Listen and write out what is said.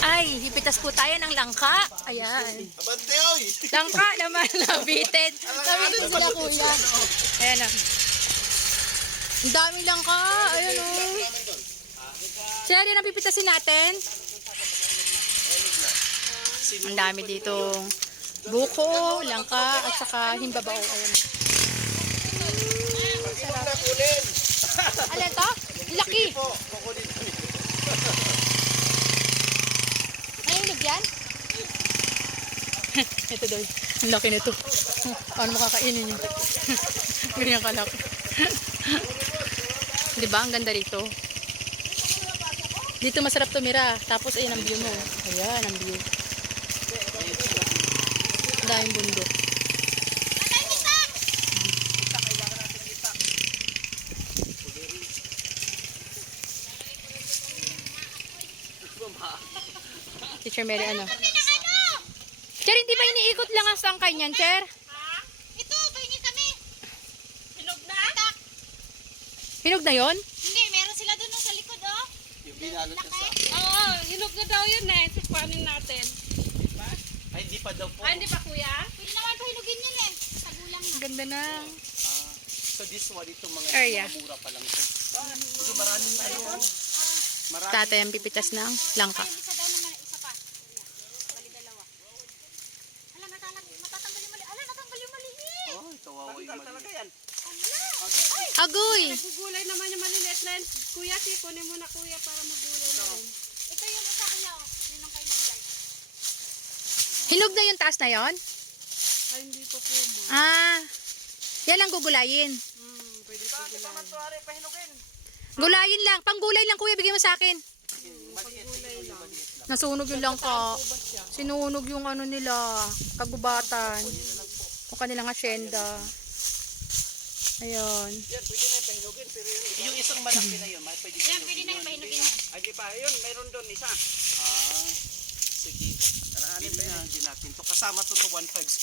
Ay, hipitas po tayo ng langka. Ayan. Abante, oy! Langka naman, labitin. Sabi dun sila, kuya. Ayan na. Ang dami langka. Ayan o. Sir, yan ang pipitasin natin. Ang dami dito. Buko, langka, at saka himbabaw. Ayan. Ayan. Ayan. Ayan. Ayan. Ayan. yan? ito doy. Ang laki nito. Paano oh, makakainin yun? Ganyan kalaki. ba? Diba, ang ganda rito. Dito masarap tumira. Tapos ayun so, ang yun yun. view mo. Ayan ang view. Ang daing bundok. Teacher Chair Mary ano. ano. Chair, hindi ah, ba iniikot lang ang sangkay niyan, Chair? Ito, kainin kami. Hinog na? Hinog na yon? Hindi, meron sila doon sa likod, oh. Yung binalot ano, sa sangkay. Oo, oh, hinog na daw yun, eh. Ito, paanin natin. Diba? Ay, hindi pa daw po. Ay, hindi pa, kuya? Pwede naman pa hinugin yun, eh. Tagulang na. Ganda na. Oh. Uh, so, this one, ito mga, ito, oh, yeah. mura pa lang ito. Ah, so, maraming oh, tayo. Uh, maraming. Tatay ang pipitas uh, uh, ng langka. Uh, Ay, okay, tanggal talaga yan. Okay. Agoy! Na, niya, nagugulay naman yung maliliit na yun. Kuya, sipunin mo na kuya para magulay so, na yun. Ito yung isa kuya, o. Yun ang kayo maglay. Hinug na yung taas na yun? Ay, hindi pa po mo. Ah, yan lang gugulayin. Hmm, pwede siya gulayin. Hindi pa matuari, pahinugin. Gulayin lang. Panggulay lang, kuya. bigyan mo sa akin. Hmm, panggulay lang. Nasunog yun lang, ka. Sinunog yung ano nila. Kagubatan. O kanilang asyenda. Kagubatan. Ayun. Yan, yeah, pwede na ipahinugin. Pero yun, yung isang ito. malaki mm -hmm. na yun, may pwede ipahinugin. Yan, pwede, pwede, pwede na ipahinugin. Yun, Ay, di pa. Ayun, mayroon doon isa. Ah, sige. Tarahanin pa yun. Hindi natin to. Kasama to, to sa 1.5.